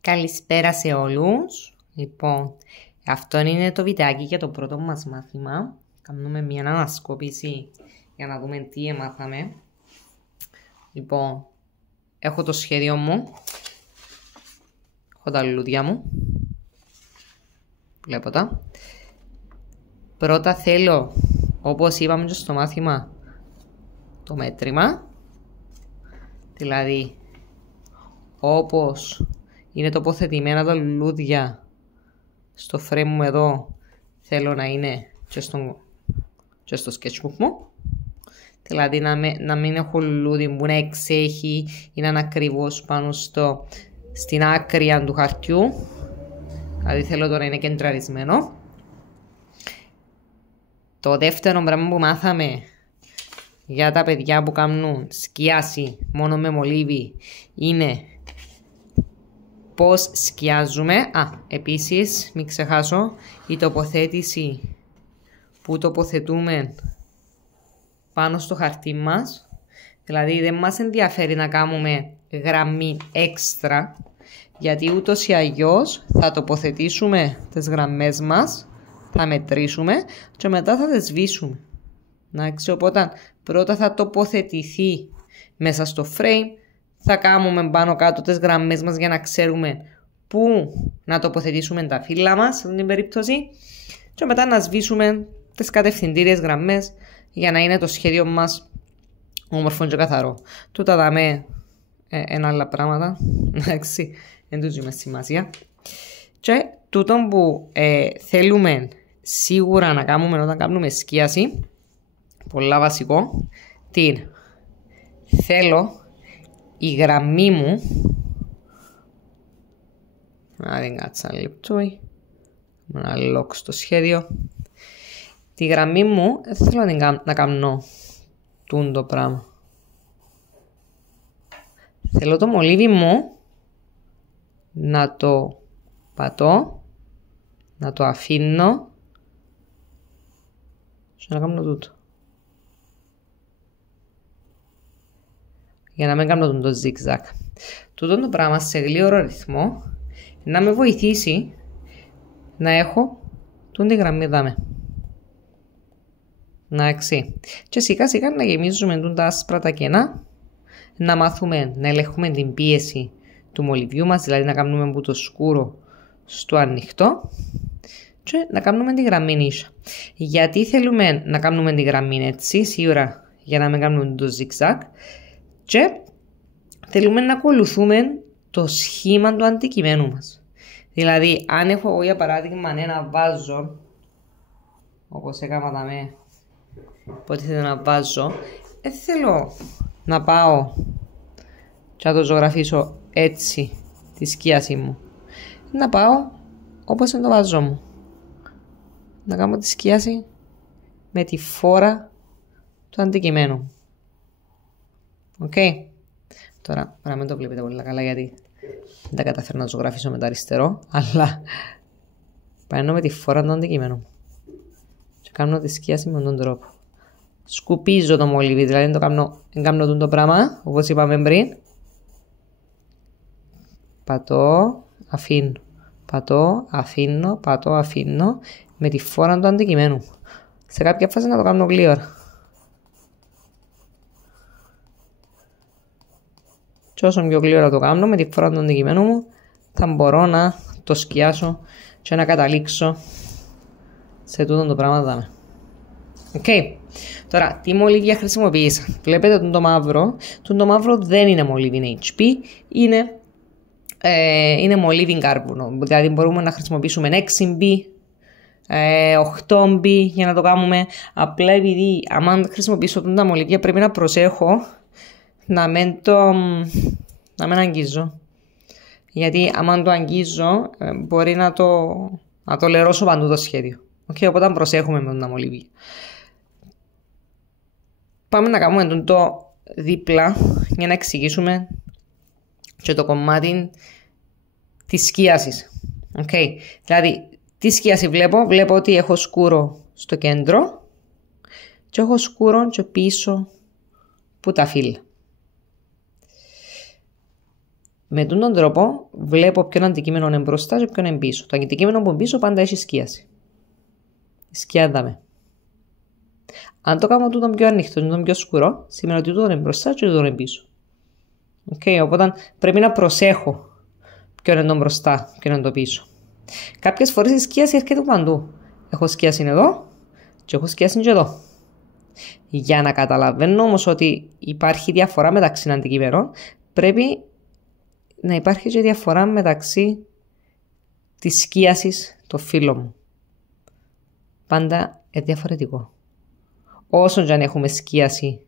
Καλησπέρα σε όλους. Λοιπόν, αυτό είναι το βιντεάκι για το πρώτο μας μάθημα. Κάνουμε μια ανασκόπηση για να δούμε τι έμαθαμε. Λοιπόν, έχω το σχέδιο μου. Έχω τα λουλούδια μου. Βλέπω τα. Πρώτα θέλω, όπως είπαμε και στο μάθημα, το μέτρημα. Δηλαδή, όπως είναι τοποθετημένα τα λουλούδια στο frame μου εδώ, θέλω να είναι και στο sketchbook μου. Δηλαδή να μην έχω λουλούδι που να εξέχει ή να είναι ακριβώς πάνω στην άκρη του χαρτιού. Δηλαδή θέλω τώρα να είναι κεντραρισμένο. Το δεύτερο πράγμα που μάθαμε για τα παιδιά που κάνουν σκιάση μόνο με μολύβι είναι πώς σκιάζουμε. Επίσης, μην ξεχάσω, η τοποθέτηση που τοποθετούμε πάνω στο χαρτί μας. Δηλαδή δεν μας ενδιαφέρει να κάνουμε γραμμή έξτρα, γιατί ούτως ή αλλιώς θα τοποθετήσουμε τις γραμμές μας, θα μετρήσουμε και μετά θα τις σβήσουμε. Οπότε πρώτα θα τοποθετηθεί μέσα στο frame, θα κάνουμε πάνω κάτω τις γραμμές μας για να ξέρουμε πού να τοποθετήσουμε τα φύλλα μας σε αυτήν την περίπτωση και μετά να σβήσουμε τις κατευθυντήριες γραμμές για να είναι το σχέδιο μας όμορφο και καθαρό. Τούτα δάμε ένα άλλα πράγματα, εντάξει, δεν τους είμαι σημασία. Και τούτο που θέλουμε σίγουρα να κάνουμε όταν κάνουμε σκίαση, πολλά βασικό, θέλω η γραμμή μου, να την κάτσα ένα λεπτό, να lock στο σχέδιο. Τη γραμμή μου δεν θέλω να κάνω το πράγμα. Θέλω το μολύβι μου να το πατώ, να το αφήνω και να κάνω τούτο. Για να μην κάνω το zigzag. Τούτο το πράγμα σε γλύωρο ρυθμό να με βοηθήσει να έχω τη γραμμή εδώ. Εντάξει. Και σιγά σιγά να γεμίζουμε τα άσπρα τα κενά, να μάθουμε να ελέγχουμε την πίεση του μολυβιού μας, δηλαδή να κάνουμε από το σκούρο στο ανοιχτό και να κάνουμε τη γραμμή ίσα. Γιατί θέλουμε να κάνουμε τη γραμμή έτσι, σίγουρα για να μην κάνουμε το zigzag, και θέλουμε να ακολουθούμε το σχήμα του αντικειμένου μας. Δηλαδή, αν έχω εγώ για παράδειγμα ένα βάζο, όπως έκανα τα με, πότε θέλω να βάζω, δεν θέλω να πάω και να το ζωγραφίσω έτσι τη σκίαση μου. Να πάω όπως είναι το βάζο μου. Να κάνω τη σκίαση με τη φόρα του αντικειμένου. Οκ. Τώρα, να μην το βλέπετε πολύ καλά γιατί δεν τα καταφέρω να ζωγραφίσω με το αριστερό, αλλά παίρνω με τη φόρα του αντικειμένου και κάνω τη σκίαση με τον τρόπο. Σκουπίζω το μολύβι, δηλαδή δεν κάνω το πράγμα, όπως είπαμε πριν. Πατώ, αφήνω. Πατώ, αφήνω, πατώ, αφήνω με τη φόρα του αντικειμένου. Σε κάποια φάση να το κάνω γλύωρα. Και όσο πιο γλύωρα το κάνω με τη φόρα του αντικειμένου μου, θα μπορώ να το σκιάσω και να καταλήξω σε τούτο το πράγμα εδώ. Οκ. Τώρα, τι μολύβια χρησιμοποίησα. Βλέπετε το μαύρο. Το μαύρο δεν είναι μολύβι HP, είναι μολύβι κάρβουνο. Δηλαδή μπορούμε να χρησιμοποιήσουμε 6B, 8B για να το κάνουμε. Απλά επειδή αν χρησιμοποιήσω τα μολύβια πρέπει να προσέχω να μην αγγίζω. Γιατί άμα το αγγίζω μπορεί να το λερώσω παντού το σχέδιο. Οπότε προσέχουμε με τα μολύβια. Πάμε να κάνουμε το δίπλα για να εξηγήσουμε και το κομμάτι της σκίασης. Δηλαδή, τι σκίαση βλέπω ότι έχω σκούρο στο κέντρο και έχω σκούρο και πίσω που τα φύλλα. με τον τρόπο βλέπω ποιο αντικείμενο είναι μπροστά και ποιο είναι πίσω. Το αντικείμενο που είναι πίσω πάντα έχει σκίαση. Σκιά δάμε. Αν το κάνω τούτο πιο ανοιχτό, τούτο πιο σκουρό, σημαίνει ότι τούτο είναι μπροστά και τούτο είναι πίσω. Okay, οπότε πρέπει να προσέχω ποιο είναι το μπροστά, ποιο είναι το πίσω. Κάποιες φορές η σκίαση έρχεται παντού. Έχω σκίαση εδώ και έχω σκίαση και εδώ. Για να καταλαβαίνω όμως ότι υπάρχει διαφορά μεταξύ αντικειμένων, πρέπει να υπάρχει και διαφορά μεταξύ της σκίασης των φύλων μου. Πάντα είναι διαφορετικό. Όσο και αν έχουμε σκίαση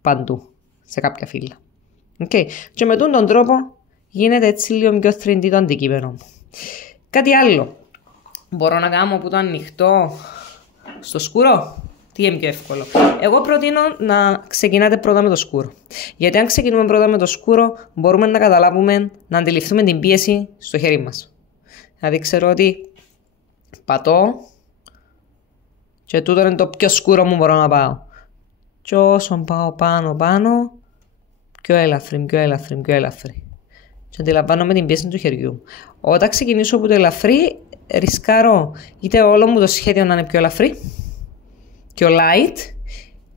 παντού, σε κάποια φύλλα. Okay. Και με τον τρόπο γίνεται έτσι λίγο πιο θρηνητή το αντικείμενο μου. Κάτι άλλο. Μπορώ να κάνω που το ανοιχτό στο σκούρο. Τι είναι πιο εύκολο. Εγώ προτείνω να ξεκινάτε πρώτα με το σκούρο. Γιατί αν ξεκινούμε πρώτα με το σκούρο, μπορούμε να καταλάβουμε, να αντιληφθούμε την πίεση στο χέρι μας. Δηλαδή ξέρω ότι πατώ και τούτο είναι το πιο σκούρο μου μπορώ να πάω. Και όσο πάω πάνω, πιο ελαφρύ. Και αντιλαμβάνομαι την πίεση του χεριού. Όταν ξεκινήσω από το ελαφρύ, ρισκάρω είτε όλο μου το σχέδιο να είναι πιο ελαφρύ, πιο light,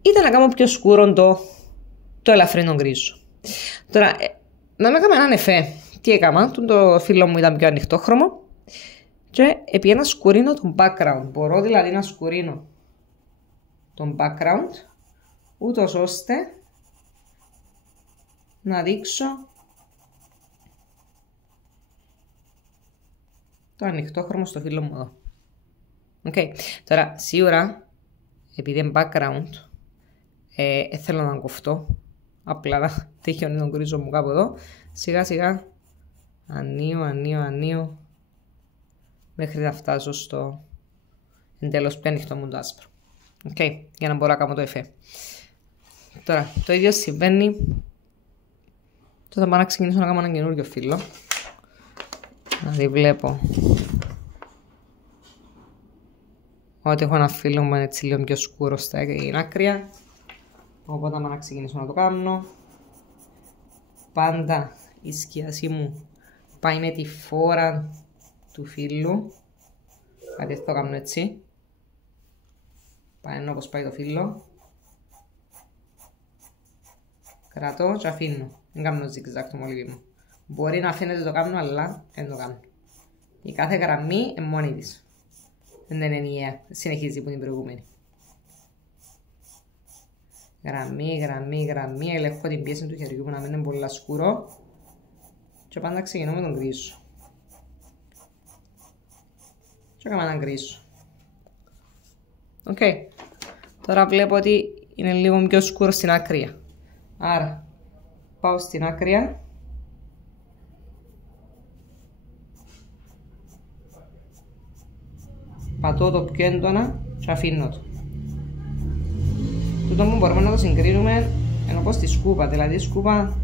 είτε να κάνω πιο σκούρο το ελαφρύ τον γκρίζο. Τώρα, να με έκαμε έναν εφέ. Τι έκανα, το φύλλο μου ήταν πιο ανοιχτόχρωμο και επί ένα σκουρίνο τον background. Μπορώ δηλαδή να σκουρίνω τον background, ούτως ώστε να δείξω το ανοιχτόχρωμο στο φύλλο μου εδώ. Okay. Τώρα, σίγουρα, επειδή είναι background, θέλω να κοφτώ. Απλά να τύχει τον γκρίζο μου κάπου εδώ. Σιγά σιγά ανίω μέχρι να φτάσω στο εντελώς πιο ανοιχτό μου το άσπρο. Okay. Για να μπορώ να κάνω το εφέ. Τώρα, το ίδιο συμβαίνει. Τώρα θα πάω να ξεκινήσω να κάνω ένα καινούριο φύλλο. Δηλαδή βλέπω ότι έχω ένα φύλλο μου έτσι λίγο πιο σκούρο στα άκρια. Οπότε θα ξεκινήσω να το κάνω. Πάντα η σκίασή μου πάει με τη φόρα του φύλλου. Δηλαδή θα το κάνω έτσι. Πάει όπως πάει το φύλλο. Κρατώ και αφήνω. Δεν κάνω zigzag το μολύβι μου. Μπορεί να φαίνεται το κάνω, αλλά δεν το κάνω. Η κάθε γραμμή είναι μόνη της. Δεν είναι ενιαία. Συνεχίζει από την προηγούμενη. Γραμμή. Ελέγχω την πίεση του χεριού μου να μην είναι πολύ σκούρο. Και πάντα ξεκινώ με τον γκρίζο. Και έκανα έναν γκρίζο. Οκ. Τώρα βλέπω ότι είναι λίγο πιο σκούρο στην άκρη. Άρα πάω στην άκρη. Πατώ το πιο έντονα και αφήνω το. Τούτο μου μπορούμε να το συγκρίνουμε όπως τη σκούπα. Δηλαδή η σκούπα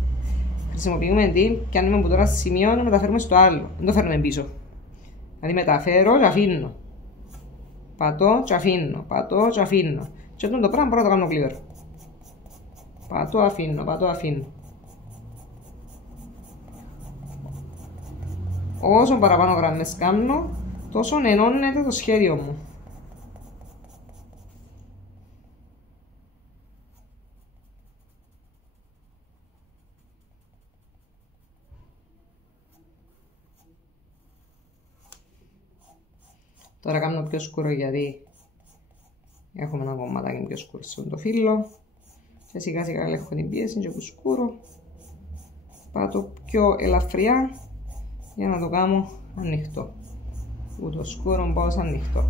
χρησιμοποιούμε την και αν είμαι από τώρα σημείο να μεταφέρουμε στο άλλο. Δεν το φέρνουμε πίσω. Δηλαδή μεταφέρω και αφήνω. Πατώ και αφήνω. Και αυτό το πράγμα μπορώ να το κάνω κλίβερ. Πατώ, αφήνω. Όσο παραπάνω γραμμές κάνω, τόσο ενώνεται το σχέδιο μου. Τώρα κάνω πιο σκούρο γιατί έχουμε ένα κομματάκι πιο σκούρο σε το φύλλο. Και σιγά σιγά ελέγχω την πίεση και που σκούρο. Πάτω πιο ελαφριά για να το κάνω ανοιχτό. Ούτω σκούρο πάω σαν ανοιχτό.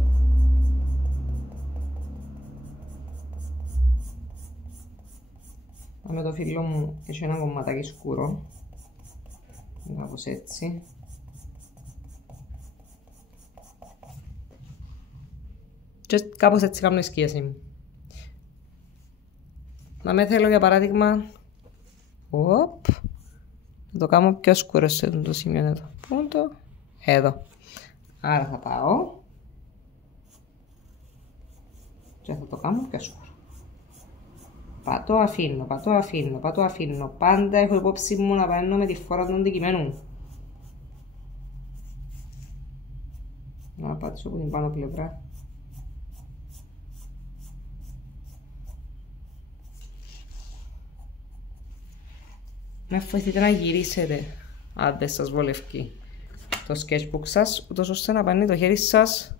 Με το φύλλο μου έχει ένα κομματάκι σκούρο. Κάπως έτσι. Και κάπως έτσι κάνω η σκίαση μου. Να με θέλω για παράδειγμα να το κάνω πιο σκούρο σε το σημείο εδώ. Πού είναι το? Εδώ. Άρα θα πάω και θα το κάνω πιο σκούρο. Πατώ, αφήνω, πατώ, αφήνω, πατώ, αφήνω. Πάντα έχω υπόψη μου να παίρνω με τη φόρα του αντικειμένου. Να πατήσω από την πάνω πλευρά. Με βοηθείτε να γυρίσετε, αν δεν σας βολεύει το sketchbook σας, ούτως ώστε να πάνε το χέρι σας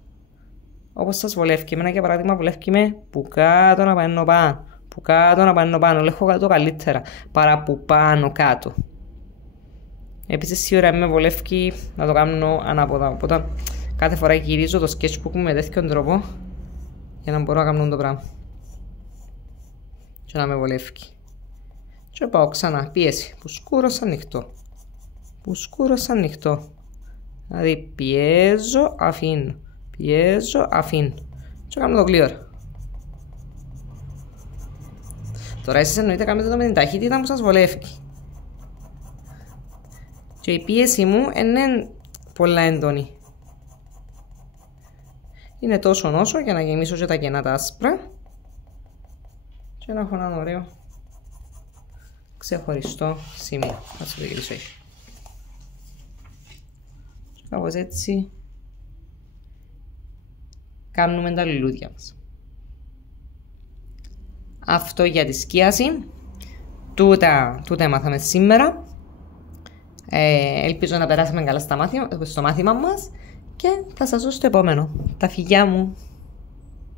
όπως σας βολεύει. Εμένα για παράδειγμα βολεύει με που κάτω να πάνω πάνω, που κάτω να πάνω πάνω, λέω κάτω καλύτερα παρά που πάνω κάτω. Επίσης σίγουρα με βολεύει να το κάνω ανάποδα, οπότε κάθε φορά γυρίζω το sketchbook μου με τέτοιον τρόπο για να μπορώ να κάνω το πράγμα και να με βολεύει. Και πάω ξανά, πίεση, που σκούρος ανοιχτό, που σκούρος ανοιχτό. Δηλαδή πιέζω, αφήνω, πιέζω, αφήνω. Και κάνω το κλείωρα. Τώρα εσείς εννοείται κάνετε το με την ταχύτητα που σας βολεύει. Και η πίεση μου είναι πολλά έντονη. Είναι τόσο όσο για να γεμίσω και τα κενά τα άσπρα και να έχω έναν ωραίο ξεχωριστό σημείο. Θα σας το γυρίσω έτσι. Κάπως έτσι κάνουμε τα λουλούδια μας. Αυτό για τη σκίαση. Τούτα μάθαμε σήμερα. Ελπίζω να περάσουμε καλά στο μάθημα μας και θα σας δω στο επόμενο. Τα φιλιά μου!